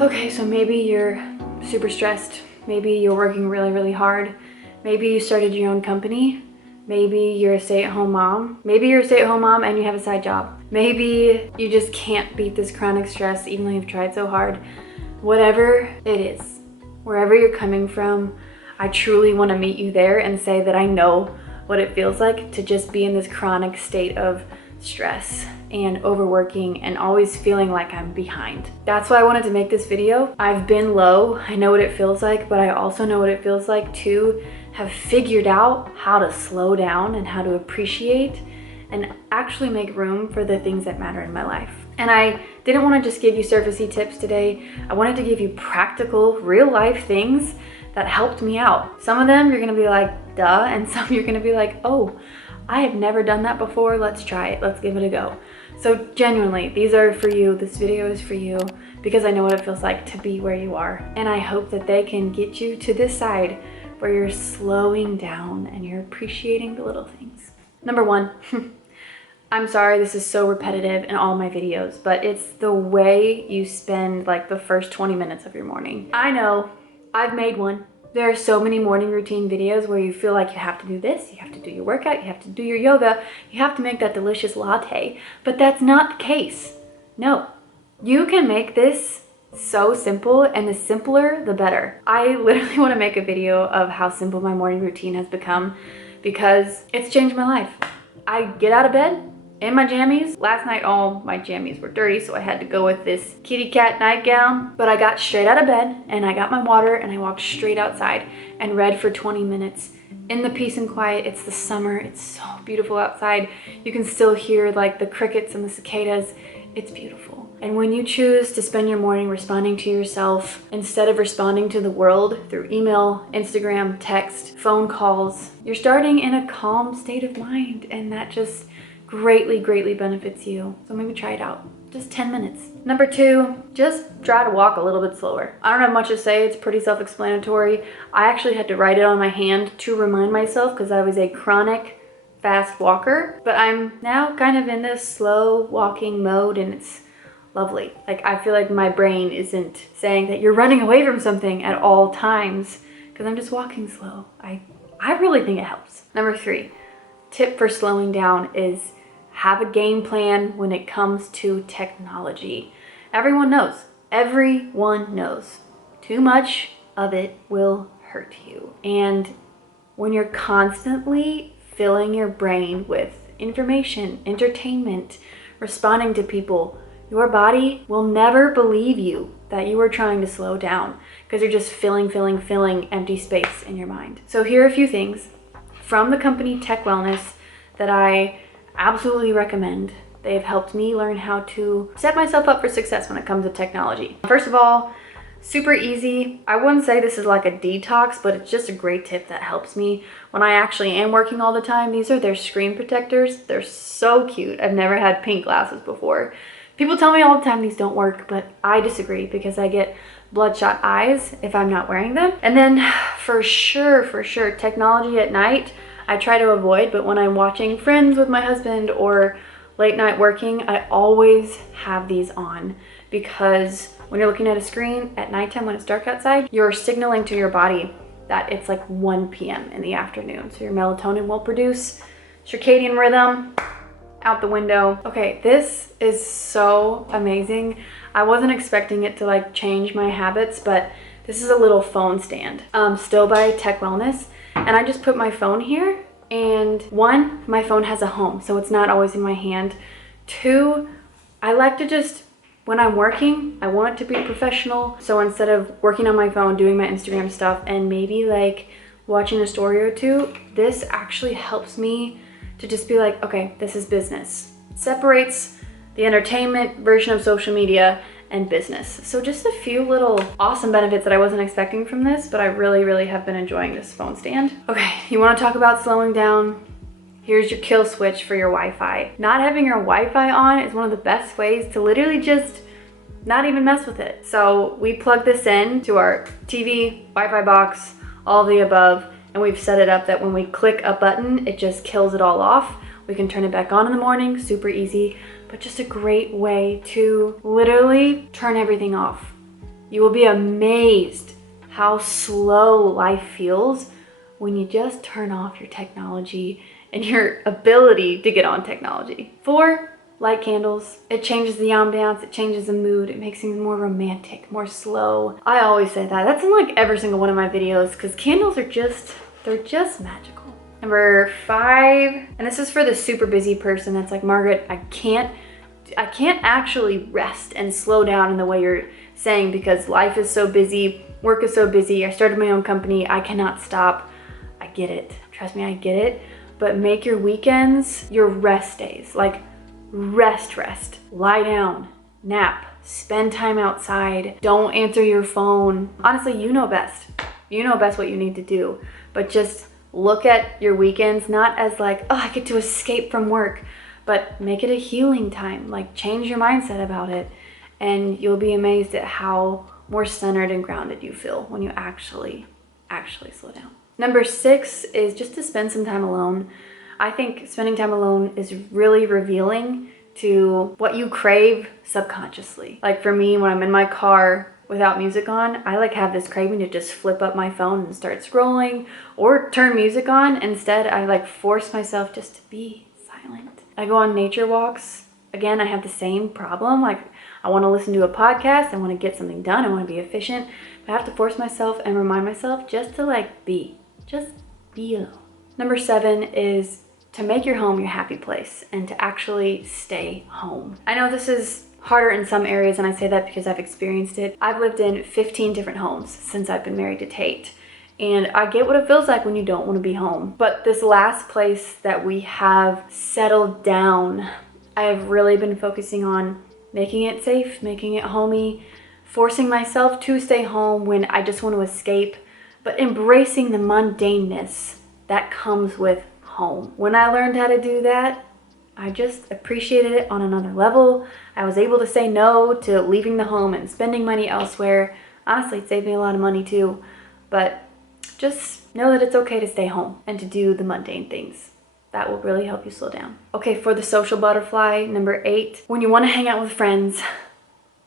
Okay, so maybe you're super stressed. Maybe you're working really, really hard. Maybe you started your own company. Maybe you're a stay-at-home mom. Maybe you're a stay-at-home mom and you have a side job. Maybe you just can't beat this chronic stress even though you've tried so hard. Whatever it is, wherever you're coming from, I truly want to meet you there and say that I know what it feels like to just be in this chronic state of stress and overworking and always feeling like I'm behind. That's why I wanted to make this video. I've been low, I know what it feels like, but I also know what it feels like to have figured out how to slow down and how to appreciate and actually make room for the things that matter in my life. And I didn't want to just give you surfacey tips today. I wanted to give you practical, real life things that helped me out. Some of them you're gonna be like, duh, and some you're gonna be like, oh, I have never done that before, let's try it, let's give it a go. So genuinely, these are for you, this video is for you, because I know what it feels like to be where you are. And I hope that they can get you to this side where you're slowing down and you're appreciating the little things. Number one, I'm sorry this is so repetitive in all my videos, but it's the way you spend like the first 20 minutes of your morning. I know, I've made one. There are so many morning routine videos where you feel like you have to do this, you have to do your workout, you have to do your yoga, you have to make that delicious latte, but that's not the case. No, you can make this so simple, and the simpler, the better. I literally want to make a video of how simple my morning routine has become because it's changed my life. I get out of bed in my jammies. Last night all my jammies were dirty, so I had to go with this kitty cat nightgown, but I got straight out of bed and I got my water and I walked straight outside and read for 20 minutes in the peace and quiet. It's the summer, it's so beautiful outside. You can still hear like the crickets and the cicadas. It's beautiful. And when you choose to spend your morning responding to yourself instead of responding to the world through email, Instagram, text, phone calls, you're starting in a calm state of mind, and that just greatly, greatly benefits you. So maybe try it out. Just 10 minutes. Number two, just try to walk a little bit slower. I don't have much to say, it's pretty self-explanatory. I actually had to write it on my hand to remind myself because I was a chronic fast walker, but I'm now kind of in this slow walking mode and it's lovely. Like I feel like my brain isn't saying that you're running away from something at all times because I'm just walking slow. I really think it helps. Number three, tip for slowing down is have a game plan when it comes to technology. Everyone knows, too much of it will hurt you. And when you're constantly filling your brain with information, entertainment, responding to people, your body will never believe you that you are trying to slow down because you're just filling empty space in your mind. So here are a few things from the company Tech Wellness that I absolutely recommend. They have helped me learn how to set myself up for success when it comes to technology. First of all, super easy. I wouldn't say this is like a detox, but it's just a great tip that helps me when I actually am working all the time. These are their screen protectors. They're so cute. I've never had pink glasses before. People tell me all the time these don't work, but I disagree because I get bloodshot eyes if I'm not wearing them. And then for sure, technology at night, I try to avoid, but when I'm watching Friends with my husband or late night working, I always have these on because when you're looking at a screen at nighttime when it's dark outside, you're signaling to your body that it's like 1 p.m. in the afternoon. So your melatonin will produce, circadian rhythm out the window. Okay, this is so amazing. I wasn't expecting it to like change my habits, but this is a little phone stand, still by Tech Wellness. And I just put my phone here, and one, my phone has a home, so it's not always in my hand. Two, I like to just, when I'm working, I want it to be professional. So instead of working on my phone, doing my Instagram stuff, and maybe like watching a story or two, this actually helps me to just be like, okay, this is business. It separates the entertainment version of social media and business. So just a few little awesome benefits that I wasn't expecting from this, but I really have been enjoying this phone stand. Okay, you wanna talk about slowing down? Here's your kill switch for your Wi-Fi. Not having your Wi-Fi on is one of the best ways to literally just not even mess with it. So we plug this in to our TV, Wi-Fi box, all of the above, and we've set it up that when we click a button, it just kills it all off. We can turn it back on in the morning, super easy, but just a great way to literally turn everything off. You will be amazed how slow life feels when you just turn off your technology and your ability to get on technology. 4, light candles. It changes the ambiance, it changes the mood, it makes things more romantic, more slow. I always say that. That's in like every single one of my videos because candles are they're just magical. Number 5, and this is for the super busy person that's like, Margaret, I can't actually rest and slow down in the way you're saying because life is so busy, work is so busy, I started my own company, I cannot stop. I get it. Trust me, I get it. But make your weekends your rest days. Like rest. Lie down, nap, spend time outside. Don't answer your phone. Honestly, you know best. You know best what you need to do. But just look at your weekends not as like, oh, I get to escape from work, but make it a healing time. Like change your mindset about it. And you'll be amazed at how more centered and grounded you feel when you actually slow down. Number 6 is just to spend some time alone. I think spending time alone is really revealing to what you crave subconsciously. Like for me, when I'm in my car without music on, I like have this craving to just flip up my phone and start scrolling or turn music on. Instead, I like force myself just to be silent. I go on nature walks. Again, I have the same problem. Like I want to listen to a podcast, I want to get something done, I want to be efficient. But I have to force myself and remind myself just to like just be alone. Number 7 is to make your home your happy place and to actually stay home. I know this is harder in some areas, and I say that because I've experienced it. I've lived in 15 different homes since I've been married to Tate, and I get what it feels like when you don't want to be home. But this last place that we have settled down, I have really been focusing on making it safe, making it homey, forcing myself to stay home when I just want to escape, but embracing the mundaneness that comes with home. When I learned how to do that, I just appreciated it on another level. I was able to say no to leaving the home and spending money elsewhere. Honestly, it saved me a lot of money too, but just know that it's okay to stay home and to do the mundane things. That will really help you slow down. Okay, for the social butterfly, number 8, when you want to hang out with friends,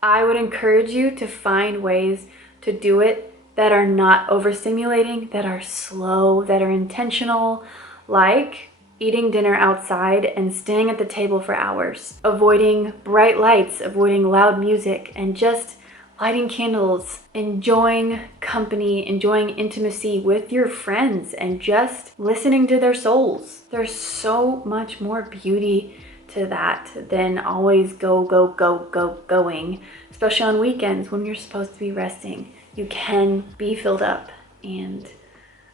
I would encourage you to find ways to do it that are not overstimulating, that are slow, that are intentional, like eating dinner outside and staying at the table for hours, avoiding bright lights, avoiding loud music, and just lighting candles, enjoying company, enjoying intimacy with your friends, and just listening to their souls. There's so much more beauty to that than always going, especially on weekends when you're supposed to be resting. You can be filled up, and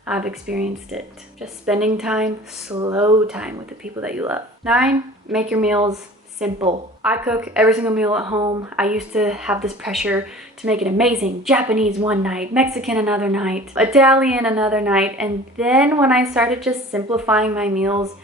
I've experienced it. Just spending time, slow time with the people that you love. 9, make your meals simple. I cook every single meal at home. I used to have this pressure to make it amazing. Japanese one night, Mexican another night, Italian another night. And then when I started just simplifying my meals,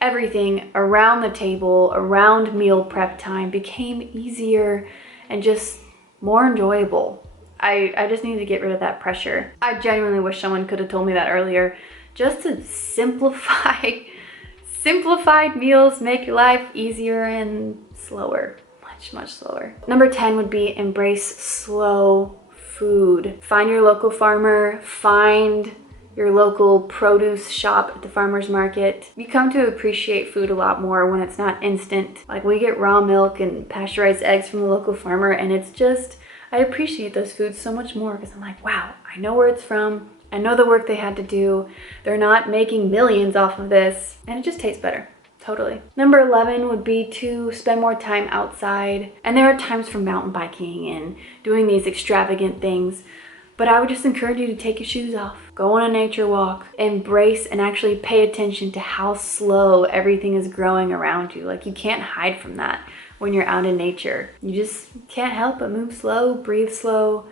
everything around the table, around meal prep time became easier and just more enjoyable. I just need to get rid of that pressure. I genuinely wish someone could have told me that earlier. Just to simplified meals make your life easier and slower, much slower. Number 10 would be embrace slow food. Find your local farmer, find your local produce shop at the farmer's market. You come to appreciate food a lot more when it's not instant. Like we get raw milk and pasteurized eggs from the local farmer, and it's just, I appreciate those foods so much more because I'm like, wow, I know where it's from. I know the work they had to do. They're not making millions off of this, and it just tastes better. Totally. Number 11 would be to spend more time outside. And there are times for mountain biking and doing these extravagant things, but I would just encourage you to take your shoes off, go on a nature walk, embrace and actually pay attention to how slow everything is growing around you. Like you can't hide from that when you're out in nature. You just can't help but move slow, breathe slow.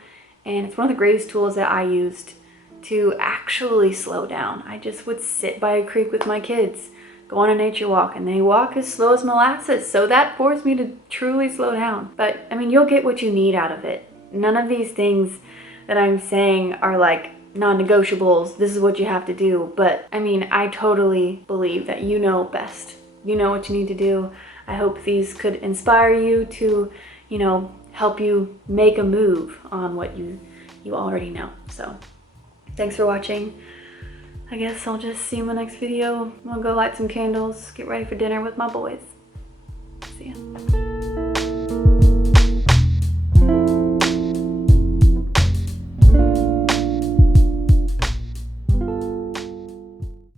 And it's one of the greatest tools that I used to actually slow down. I just would sit by a creek with my kids, go on a nature walk, and they walk as slow as molasses. So that forced me to truly slow down. But I mean, you'll get what you need out of it. None of these things that I'm saying are like non-negotiables. This is what you have to do. But I mean, I totally believe that you know best. You know what you need to do. I hope these could inspire you to, help you make a move on what you already know. So thanks for watching. I guess I'll just see you in my next video. I'm gonna go light some candles, get ready for dinner with my boys. See ya.